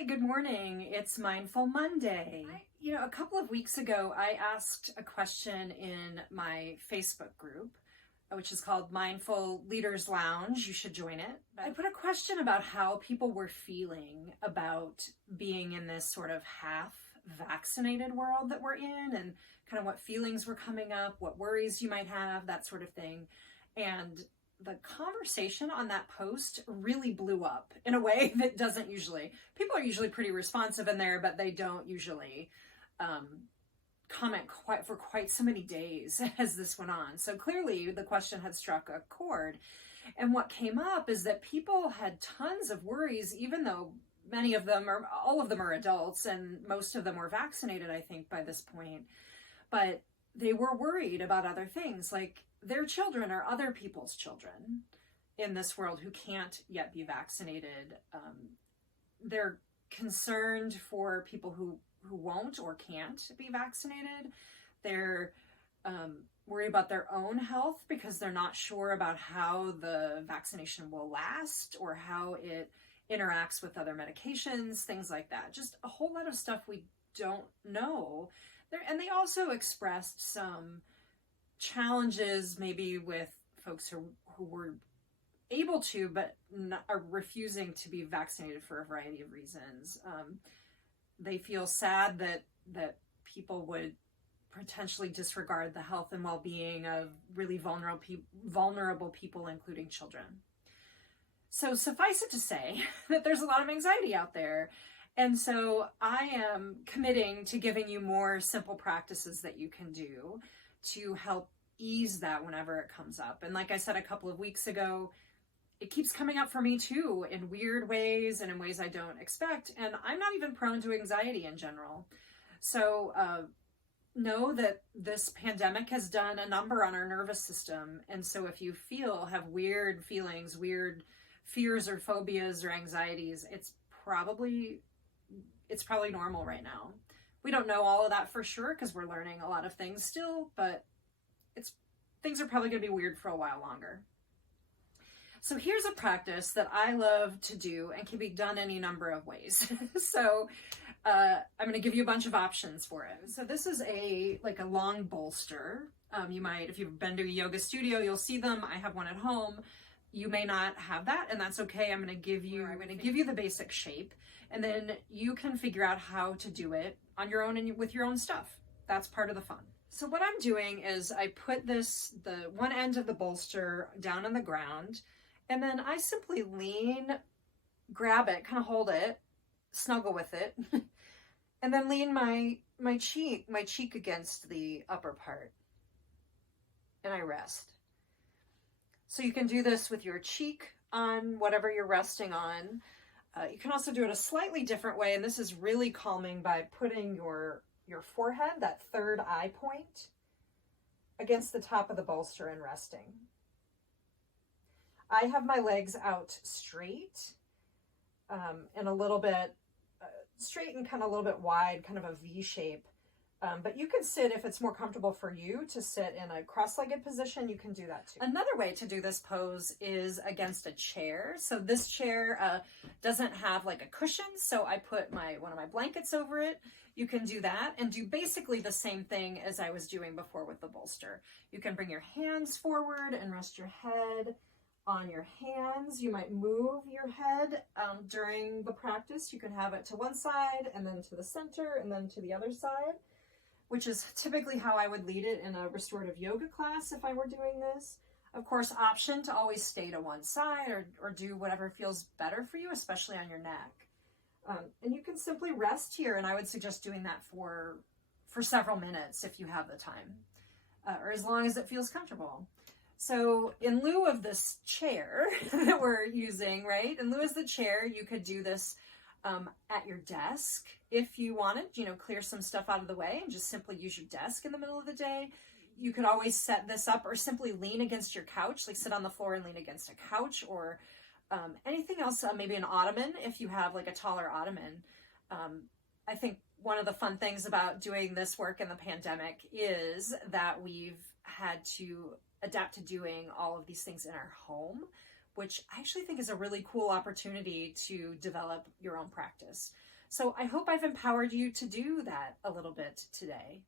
Hi, good morning. It's Mindful Monday. A couple of weeks ago, I asked a question in my Facebook group, which is called Mindful Leaders Lounge. You should join it. I put a question about how people were feeling about being in this sort of half-vaccinated world that we're in, and kind of what feelings were coming up, what worries you might have, that sort of thing. And the conversation on that post really blew up in a way that doesn't usually. People are usually pretty responsive in there, but they don't usually comment for quite so many days as this went on. So clearly the question had struck a chord. And what came up is that people had tons of worries, even though many of them, or all of them, are adults, and most of them were vaccinated, I think, by this point. But they were worried about other things, like their children or other people's children in this world who can't yet be vaccinated. They're concerned for people who won't or can't be vaccinated. They're worried about their own health because they're not sure about how the vaccination will last or how it interacts with other medications, things like that. Just a whole lot of stuff we don't know. And they also expressed some challenges maybe with folks who were able to but are refusing to be vaccinated for a variety of reasons. They feel sad that people would potentially disregard the health and well-being of really vulnerable people, including children. So suffice it to say that there's a lot of anxiety out there. And so I am committing to giving you more simple practices that you can do to help ease that whenever it comes up. And like I said a couple of weeks ago, it keeps coming up for me too, in weird ways and in ways I don't expect. And I'm not even prone to anxiety in general. So know that this pandemic has done a number on our nervous system. And so if you have weird feelings, weird fears or phobias or anxieties, it's probably normal right now. We don't know all of that for sure because we're learning a lot of things still, but things are probably going to be weird for a while longer. So here's a practice that I love to do and can be done any number of ways. So I'm going to give you a bunch of options for it. So this is a long bolster. You might, if you've been to a yoga studio, you'll see them. I have one at home. You may not have that, and that's okay. I'm going to give you the basic shape, and then you can figure out how to do it on your own and with your own stuff. That's part of the fun. So what I'm doing is I put the one end of the bolster down on the ground, and then I simply grab it, kind of hold it, snuggle with it, and then lean my cheek against the upper part, and I rest. So you can do this with your cheek on whatever you're resting on. You can also do it a slightly different way, and this is really calming, by putting your forehead, that third eye point, against the top of the bolster and resting. I have my legs out straight and a little bit straight and kind of a little bit wide, kind of a V shape. But you can sit, if it's more comfortable for you to sit in a cross-legged position, you can do that too. Another way to do this pose is against a chair. So this chair doesn't have like a cushion, so I put one of my blankets over it. You can do that and do basically the same thing as I was doing before with the bolster. You can bring your hands forward and rest your head on your hands. You might move your head during the practice. You can have it to one side and then to the center and then to the other side, which is typically how I would lead it in a restorative yoga class if I were doing this. Of course, option to always stay to one side or do whatever feels better for you, especially on your neck. And you can simply rest here, and I would suggest doing that for several minutes if you have the time, or as long as it feels comfortable. So in lieu of this chair that we're using, right? In lieu of the chair, you could do this at your desk if you wanted, clear some stuff out of the way and just simply use your desk in the middle of the day. You could always set this up or simply lean against your couch, like sit on the floor and lean against a couch, or anything else, maybe an ottoman if you have like a taller ottoman. I think one of the fun things about doing this work in the pandemic is that we've had to adapt to doing all of these things in our home, which I actually think is a really cool opportunity to develop your own practice. So I hope I've empowered you to do that a little bit today.